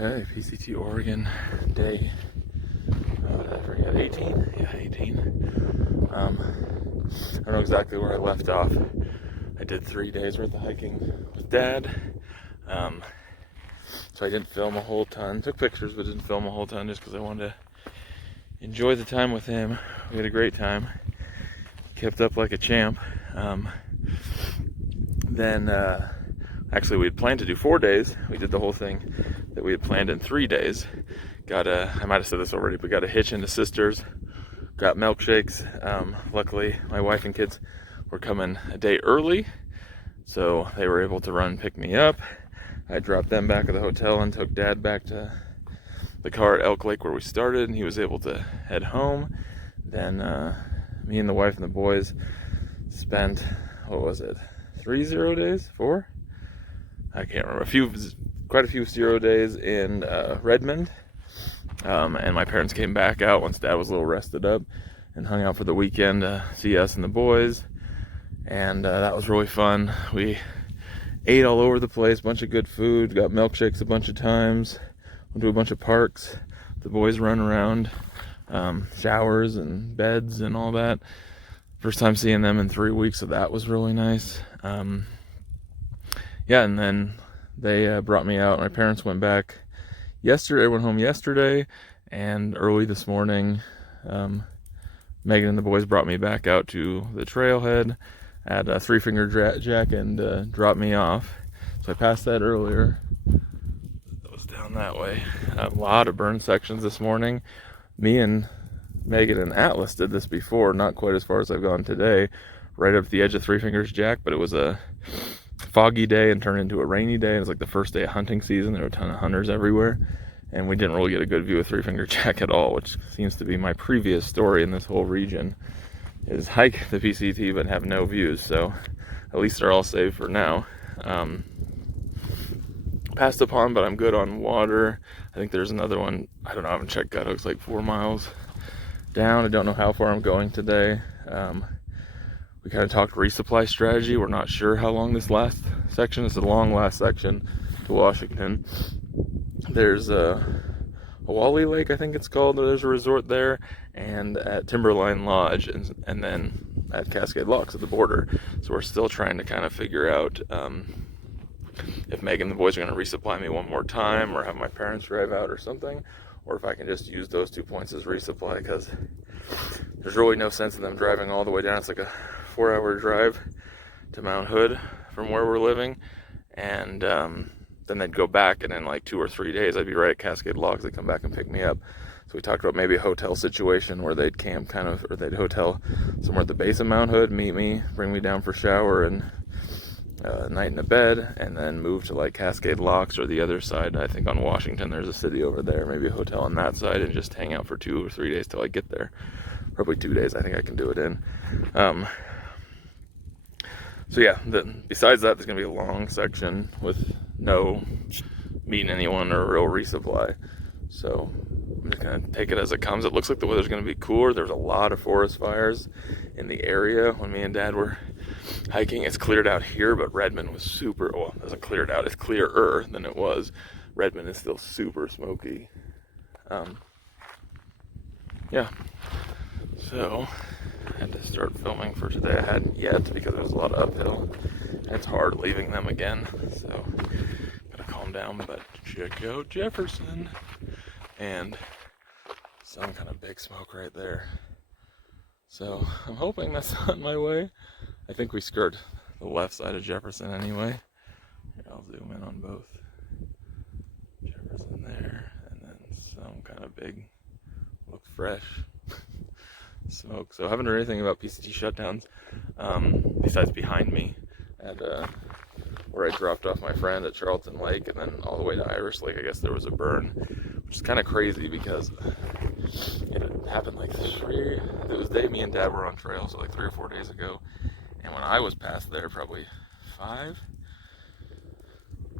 Okay, PCT Oregon day, I forget, 18? Yeah, 18. I don't know exactly where I left off. I did 3 days worth of hiking with Dad. So I didn't film a whole ton. Took pictures, but didn't film a whole ton just because I wanted to enjoy the time with him. We had a great time. Kept up like a champ. Actually, we had planned to do 4 days. We did the whole thing that we had planned in 3 days. I might have said this already, but got a hitch into Sisters. Got milkshakes. Luckily, my wife and kids were coming a day early, so they were able to run and pick me up. I dropped them back at the hotel and took Dad back to the car at Elk Lake where we started, and he was able to head home. Then me and the wife and the boys spent, what was it, 3 0 days? 4? I can't remember. Quite a few 0 days in Redmond. And my parents came back out once Dad was a little rested up and hung out for the weekend to see us and the boys. And that was really fun. We ate all over the place, bunch of good food, got milkshakes a bunch of times, went to a bunch of parks. The boys run around, showers and beds and all that. First time seeing them in 3 weeks, so that was really nice. Yeah, and then they brought me out. My parents went back yesterday. I went home yesterday, and early this morning, Megan and the boys brought me back out to the trailhead at Three Finger Jack and dropped me off. So I passed that earlier. That was down that way. A lot of burn sections this morning. Me and Megan and Atlas did this before, not quite as far as I've gone today, right up the edge of Three Fingers Jack, but it was a foggy day and turned into a rainy day. It was like the first day of hunting season. There were a ton of hunters everywhere, and we didn't really get a good view of Three Finger Jack at all, which seems to be my previous story in this whole region, is hike the PCT but have no views. So at least they're all safe for now. Passed a pond, but I'm good on water. I think there's another one. I don't know, I haven't checked that. It looks like 4 miles down. I don't know how far I'm going today. We kind of talked resupply strategy. We're not sure how long this last section is. A long last section to Washington. There's a Wally Lake, I think it's called. There's a resort there, and at Timberline Lodge, and then at Cascade Locks at the border. So we're still trying to kind of figure out if Megan and the boys are going to resupply me one more time, or have my parents drive out or something, or if I can just use those 2 points as resupply, because there's really no sense in them driving all the way down. It's like a 4-hour drive to Mount Hood from where we're living, and then they'd go back, and in like 2 or 3 days I'd be right at Cascade Locks. They'd come back and pick me up. So we talked about maybe a hotel situation where they'd camp or they'd hotel somewhere at the base of Mount Hood, meet me, bring me down for shower and night in a bed, and then move to like Cascade Locks or the other side. I think on Washington there's a city over there, maybe a hotel on that side, and just hang out for 2 or 3 days till I get there. Probably 2 days I think I can do it in. So yeah, besides that, there's gonna be a long section with no meeting anyone or real resupply. So I'm just gonna take it as it comes. It looks like the weather's gonna be cooler. There's a lot of forest fires in the area when me and Dad were hiking. It's cleared out here, but Redmond was super, well, it hasn't cleared out, it's clearer than it was. Redmond is still super smoky. Yeah, so I had to start filming for today. I hadn't yet because it was a lot of uphill. It's hard leaving them again, so gotta calm down. But check out Jefferson and some kind of big smoke right there. So I'm hoping that's not my way. I think we skirt the left side of Jefferson anyway. Here, I'll zoom in on both. Jefferson there, and then some kind of big, look fresh smoke. So I haven't heard anything about PCT shutdowns besides behind me at where I dropped off my friend at Charlton Lake, and then all the way to Irish Lake. I guess there was a burn, which is kind of crazy because it happened like it was the day me and Dad were on trail, so like 3 or 4 days ago. And when I was past there, probably 5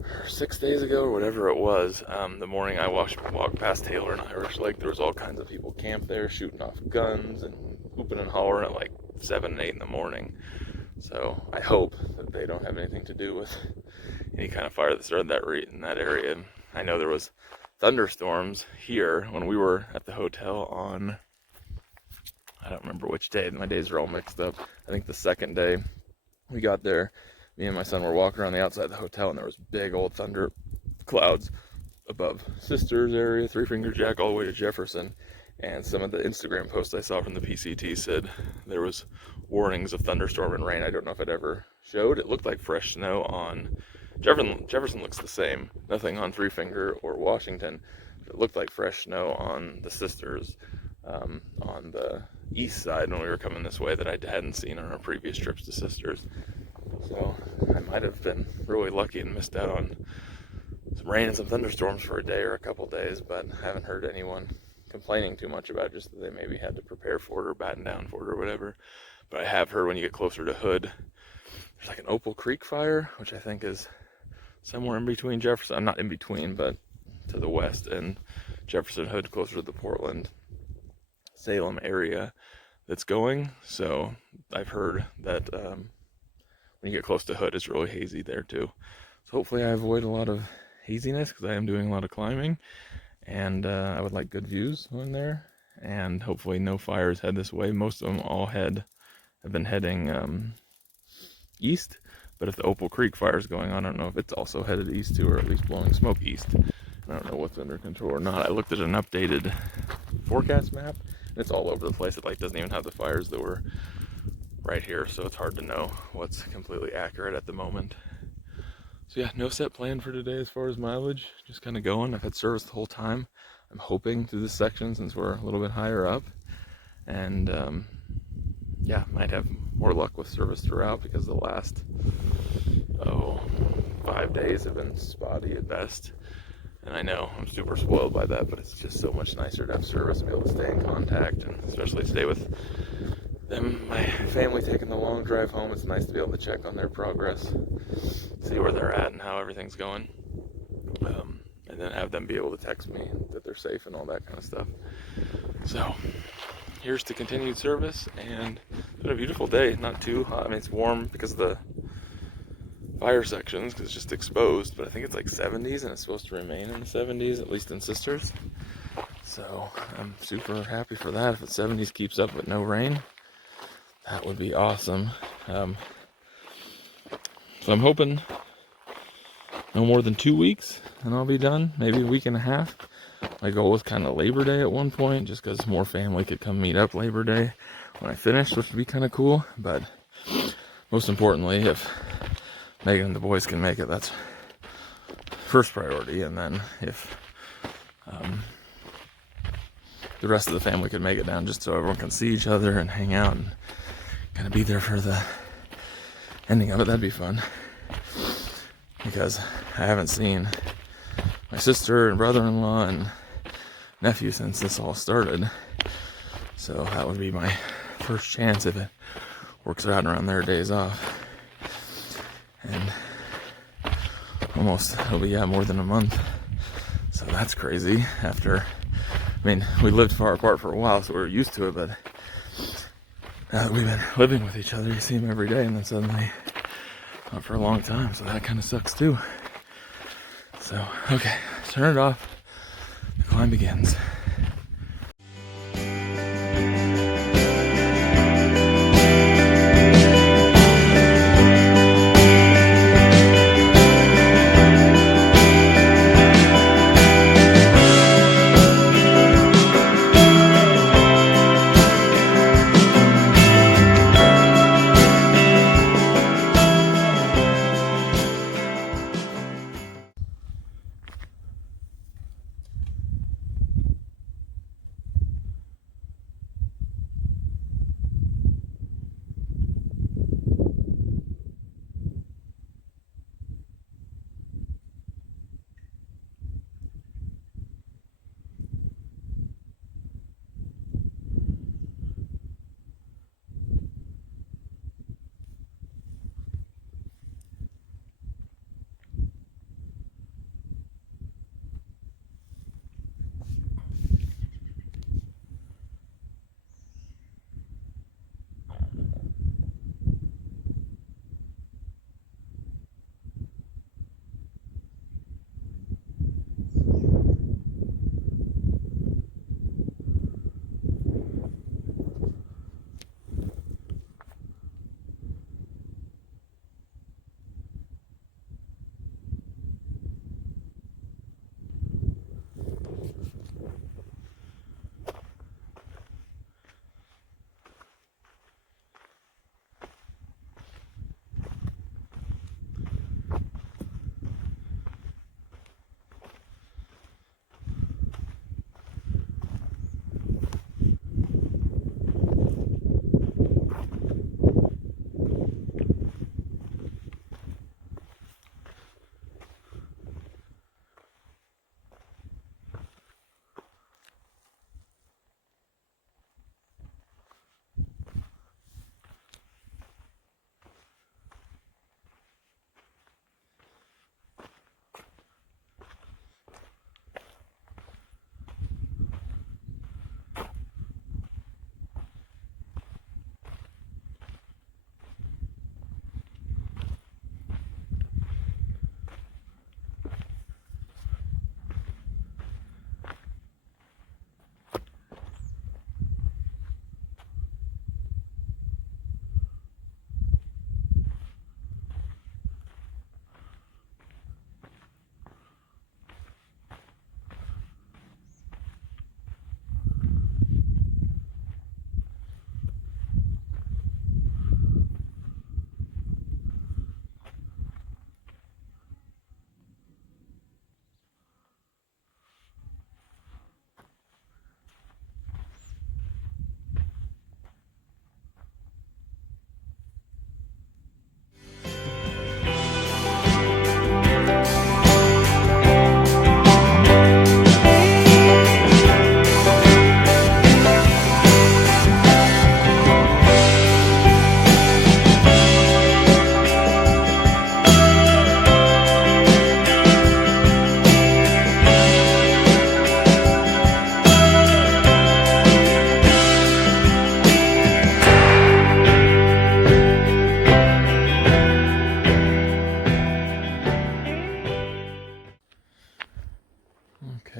or 6 days ago or whatever it was, the morning I walked past Taylor and Irish Lake, there was all kinds of people camped there shooting off guns and hooping and hollering at like 7 and 8 in the morning. So I hope that they don't have anything to do with any kind of fire that started in that area. I know there was thunderstorms here when we were at the hotel on, I don't remember which day. My days are all mixed up. I think the second day we got there, me and my son were walking around the outside of the hotel, and there was big old thunder clouds above Sisters area, Three Finger Jack, all the way to Jefferson. And some of the Instagram posts I saw from the PCT said there was warnings of thunderstorm and rain. I don't know if it ever showed. It looked like fresh snow on Jefferson. Jefferson looks the same. Nothing on Three Finger or Washington. It looked like fresh snow on the Sisters, on the east side when we were coming this way, that I hadn't seen on our previous trips to Sisters. So I might have been really lucky and missed out on some rain and some thunderstorms for a day or a couple days, but I haven't heard anyone complaining too much about it, just that they maybe had to prepare for it or batten down for it or whatever. But I have heard when you get closer to Hood, there's like an Opal Creek fire, which I think is somewhere in between Jefferson. I'm not in between, but to the west, and Jefferson Hood, closer to the Portland, Salem area that's going. So I've heard that when you get close to Hood, it's really hazy there too. So hopefully I avoid a lot of haziness, because I am doing a lot of climbing, and I would like good views on there, and hopefully no fires head this way. Most of them all have been heading east, but if the Opal Creek fire is going on, I don't know if it's also headed east too, or at least blowing smoke east. I don't know what's under control or not. I looked at an updated forecast map, and it's all over the place. It like doesn't even have the fires that were right here, so it's hard to know what's completely accurate at the moment. So yeah, no set plan for today as far as mileage, just kind of going. I've had service the whole time. I'm hoping through this section, since we're a little bit higher up, and yeah, might have more luck with service throughout, because the last 5 days have been spotty at best. And I know I'm super spoiled by that, but it's just so much nicer to have service and be able to stay in contact, and especially today with them, my family taking the long drive home, it's nice to be able to check on their progress, see where they're at and how everything's going, and then have them be able to text me that they're safe and all that kind of stuff. So here's to continued service, and it's been a beautiful day. Not too hot. I mean, it's warm because of the fire sections, because it's just exposed, but I think it's like 70s, and it's supposed to remain in the 70s, at least in Sisters. So I'm super happy for that. If the 70s keeps up with no rain, that would be awesome. So I'm hoping no more than 2 weeks and I'll be done, maybe a week and a half. My goal was kind of Labor Day at one point, just because more family could come meet up Labor Day when I finished, which would be kind of cool. But most importantly, if Megan and the boys can make it, that's first priority. And then if the rest of the family could make it down, just so everyone can see each other and hang out and kind of be there for the ending of it, that'd be fun. Because I haven't seen my sister and brother-in-law and nephew since this all started. So that would be my first chance if it works out around their days off. And it'll be more than a month. So that's crazy. I mean, we lived far apart for a while, so we were used to it, but now that we've been living with each other, you see them every day, and then suddenly not for a long time, so that kind of sucks too. So, okay, turn it off. The climb begins.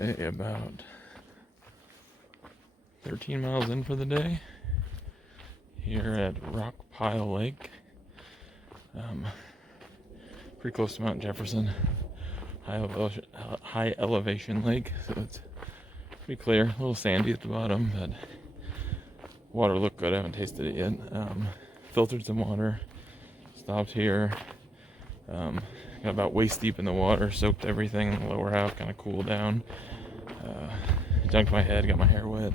Okay, about 13 miles in for the day here at Rock Pile Lake. Pretty close to Mount Jefferson, high elevation lake, so it's pretty clear. A little sandy at the bottom, but water looked good. I haven't tasted it yet. Filtered some water, stopped here, got about waist deep in the water, soaked everything in the lower half, kind of cooled down, dunked my head, got my hair wet.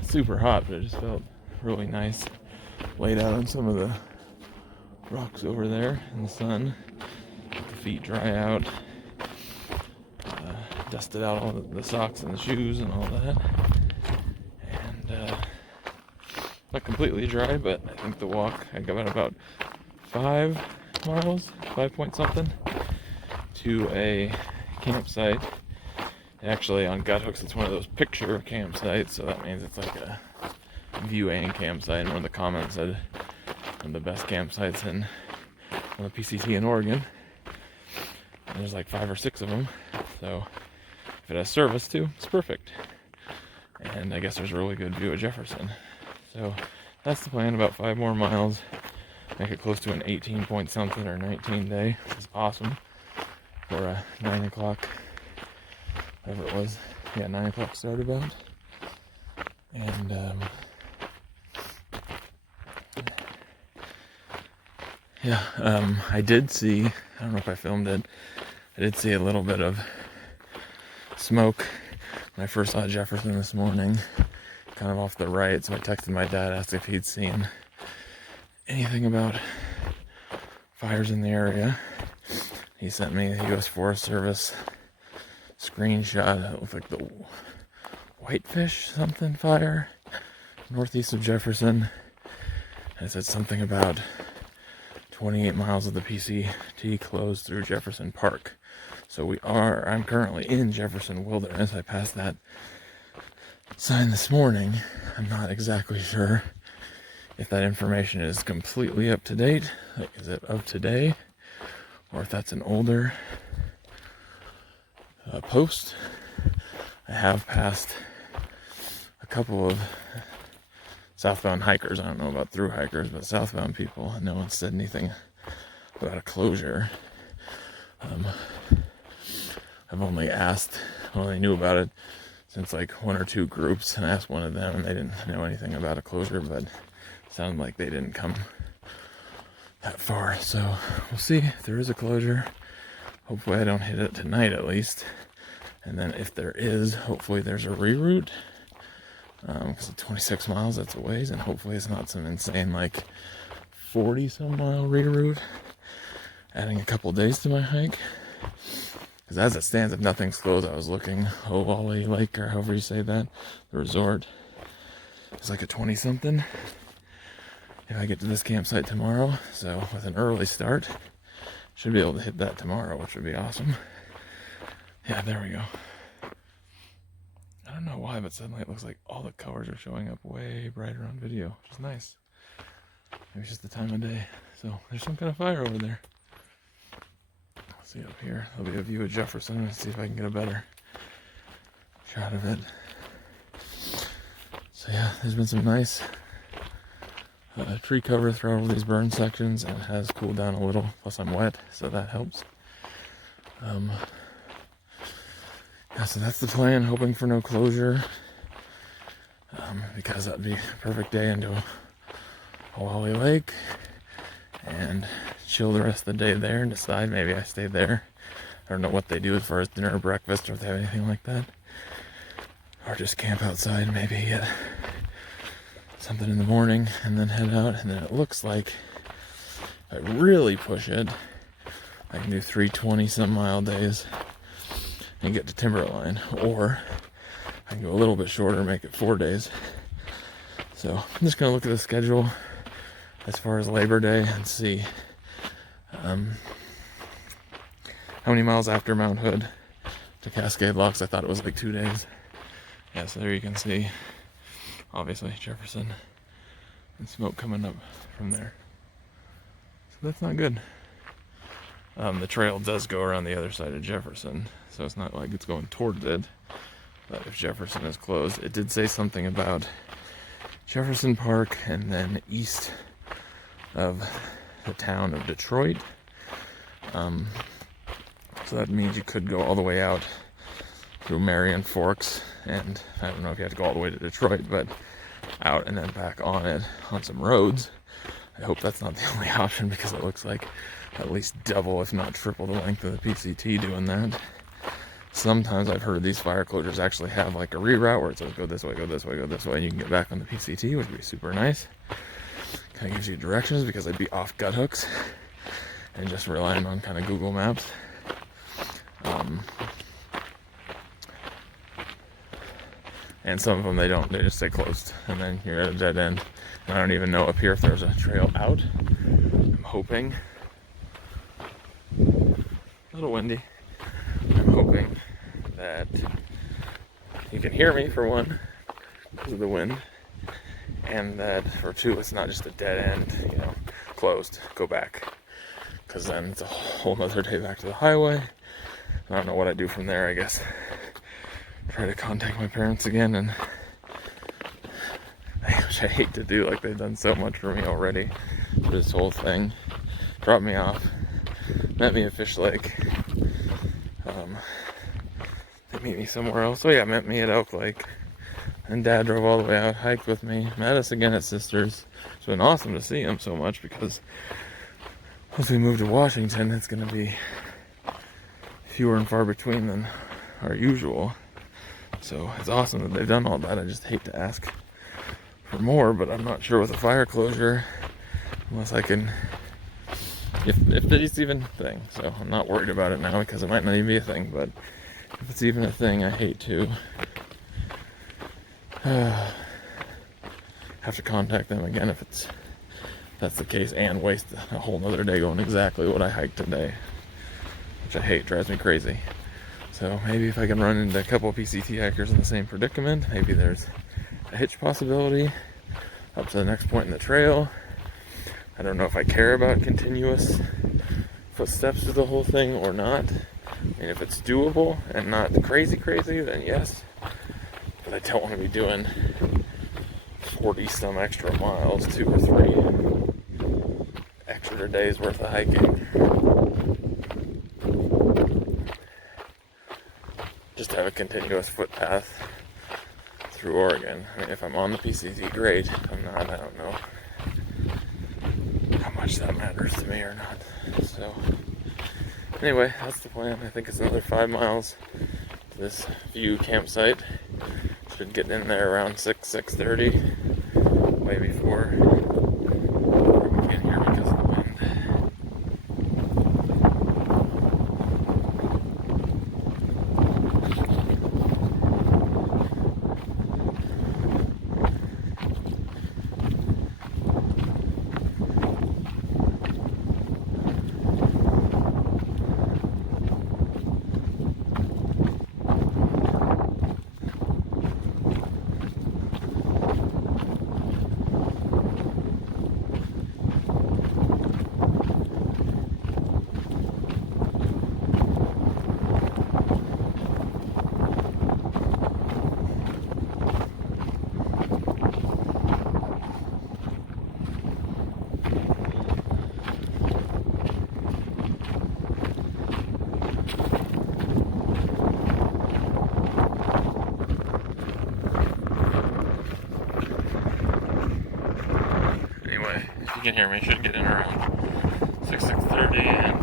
It's super hot, but it just felt really nice. Laid out on some of the rocks over there in the sun, let the feet dry out, dusted out all the socks and the shoes and all that, and not completely dry, but I think the walk, I got about 5 miles, 5 point something, to a campsite. Actually, on Gut Hooks, it's one of those picture campsites, so that means it's like a viewing campsite. And one of the comments said one of the best campsites on the PCT in Oregon. And there's like 5 or 6 of them, so if it has service too, it's perfect. And I guess there's a really good view of Jefferson. So that's the plan, about 5 more miles. Make it close to an 18 point something or 19 day, which is awesome for a 9 o'clock, whatever it was. Yeah, 9 o'clock start about. And I did see, I don't know if I filmed it, I did see a little bit of smoke when I first saw Jefferson this morning, kind of off the right. So I texted my dad, asked if he'd seen anything about fires in the area. He sent me the U.S. Forest Service screenshot. It looked like the Whitefish something fire northeast of Jefferson. And it said something about 28 miles of the PCT closed through Jefferson Park. So I'm currently in Jefferson Wilderness. I passed that sign this morning. I'm not exactly sure if that information is completely up to date. Like, is it of today? Or if that's an older post. I have passed a couple of southbound hikers. I don't know about through hikers, but southbound people. No one said anything about a closure. I've only knew about it since like 1 or 2 groups, and I asked one of them, and they didn't know anything about a closure, but it sounded like they didn't come that far. So we'll see if there is a closure. Hopefully I don't hit it tonight at least. And then if there is, hopefully there's a reroute. Because at 26 miles, that's a ways, and hopefully it's not some insane like 40 some mile reroute, adding a couple days to my hike. Because as it stands, if nothing's closed, I was looking, Wally Lake, or however you say that, the resort, it's like a 20 something if I get to this campsite tomorrow. So with an early start, should be able to hit that tomorrow, which would be awesome. Yeah, there we go. I don't know why, but suddenly it looks like all the colors are showing up way brighter on video, which is nice. Maybe it's just the time of day. So there's some kind of fire over there. Let's see up here. There'll be a view of Jefferson. Let's see if I can get a better shot of it. So yeah, there's been some nice tree cover throughout all these burn sections, and it has cooled down a little. Plus I'm wet, so that helps. Yeah, so that's the plan, hoping for no closure, because that'd be a perfect day into Wally Lake, and chill the rest of the day there and decide maybe I stay there. I don't know what they do as far as dinner or breakfast, or if they have anything like that, or just camp outside, maybe get something in the morning and then head out. And then it looks like if I really push it, I can do 3 20-some mile days and get to Timberline, or I can go a little bit shorter, make it 4 days. So I'm just gonna look at the schedule as far as Labor Day and see how many miles after Mount Hood to Cascade Locks. I thought it was like 2 days. Yeah, so there you can see, obviously, Jefferson and smoke coming up from there. So that's not good. The trail does go around the other side of Jefferson, so it's not like it's going towards it. But if Jefferson is closed, it did say something about Jefferson Park and then east of the town of Detroit. So that means you could go all the way out through Marion Forks, and I don't know if you have to go all the way to Detroit, but out and then back on it on some roads. I hope that's not the only option, because it looks like at least double, if not triple, the length of the PCT doing that. Sometimes I've heard these fire closures actually have like a reroute where it says go this way, go this way, go this way, and you can get back on the PCT, which would be super nice. Kind of gives you directions, because I'd be off gut hooks and just relying on kind of Google Maps. And some of them they just stay closed, and then you're at a dead end. And I don't even know up here if there's a trail out. I'm hoping. A little windy. I'm hoping that you can hear me, for one, because of the wind, and that for two, it's not just a dead end, closed, go back, because then it's a whole nother day back to the highway. I don't know what I do from there. I guess try to contact my parents again, and which I hate to do, like they've done so much for me already for this whole thing. Dropped me off, met me at Fish Lake. They meet me somewhere else. Oh yeah, met me at Elk Lake. And Dad drove all the way out, hiked with me, met us again at Sisters. It's been awesome to see him so much, because once we move to Washington, it's going to be fewer and far between than our usual. So it's awesome that they've done all that. I just hate to ask for more, but I'm not sure with a fire closure, unless I can, if it's even a thing. So I'm not worried about it now, because it might not even be a thing, but if it's even a thing, I hate to have to contact them again if that's the case, and waste a whole nother day going exactly what I hiked today, which I hate, drives me crazy. So maybe if I can run into a couple of PCT hikers in the same predicament, maybe there's a hitch possibility up to the next point in the trail. I don't know if I care about continuous footsteps through the whole thing or not. I mean, if it's doable and not crazy, then yes. But I don't want to be doing 40 some extra miles, 2 or 3 extra days worth of hiking. Just to have a continuous footpath through Oregon. I mean, if I'm on the PCT, great. If I'm not, I don't know how much that matters to me or not. So anyway, that's the plan. I think it's another 5 miles to this view campsite. Should get in there around 6:30, way before we get here because of the wind. You can hear me, should get in around 6:30, and